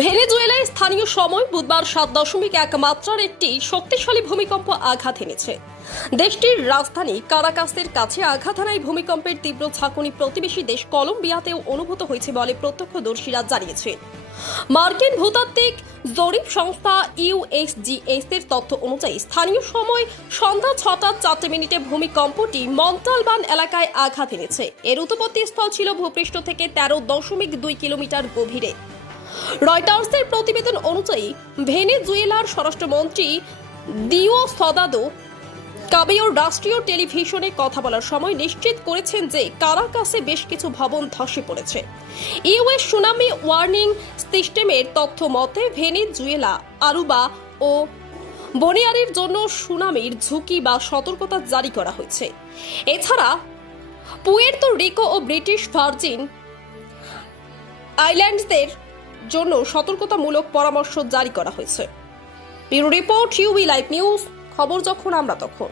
ভেনেজুয়েলায় স্থানীয় সময় বুধবার 7.1 মাত্রার একটি শক্তিশালী ভূমিকম্প আঘাত এনেছে। দেশটির রাজধানী কারাকাসের কাছে আঘাত হানা এই ভূমিকম্পের তীব্র ঝাঁকুনি প্রতিবেশী দেশ কলম্বিয়াতেও অনুভূত হয়েছে বলে প্রত্যক্ষদর্শীরা জানিয়েছেন। মার্কিন ভূতাত্ত্বিক জরিপ সংস্থা ইউএসজিএস এর তথ্য অনুযায়ী স্থানীয় সময় সন্ধ্যা 6:04 ভূমিকম্পটি মন্টালবান এলাকায় আঘাত এনেছে। এর উৎপত্তি স্থল ছিল ভূপৃষ্ঠ থেকে 13.2 কিলোমিটার গভীরে। রয়টার্সের প্রতিবেদন অনুযায়ী ভেনেজুয়েলার স্বরাষ্ট্রমন্ত্রী দিওসদাদো কাবেয়োর রাষ্ট্রীয় টেলিভিশনে কথা বলার সময় নিশ্চিত করেছেন যে কারাকাসে বেশ কিছু ভবন ধসে পড়েছে। ইউএস সুনামি ওয়ার্নিং সিস্টেমের তথ্য মতে ভেনেজুয়েলা, আরুবা ও বনিয়ারের জন্য সুনামির ঝুঁকি বা সতর্কতা জারি করা হয়েছে। এছাড়া পুয়ের্তো রিকো ও ব্রিটিশ ভার্জিন আইল্যান্ডসদের জন্য সতর্কতামূলক পরামর্শ জারি করা হয়েছে। Bureau report, UB live news, খবর যখন আমরা তখন।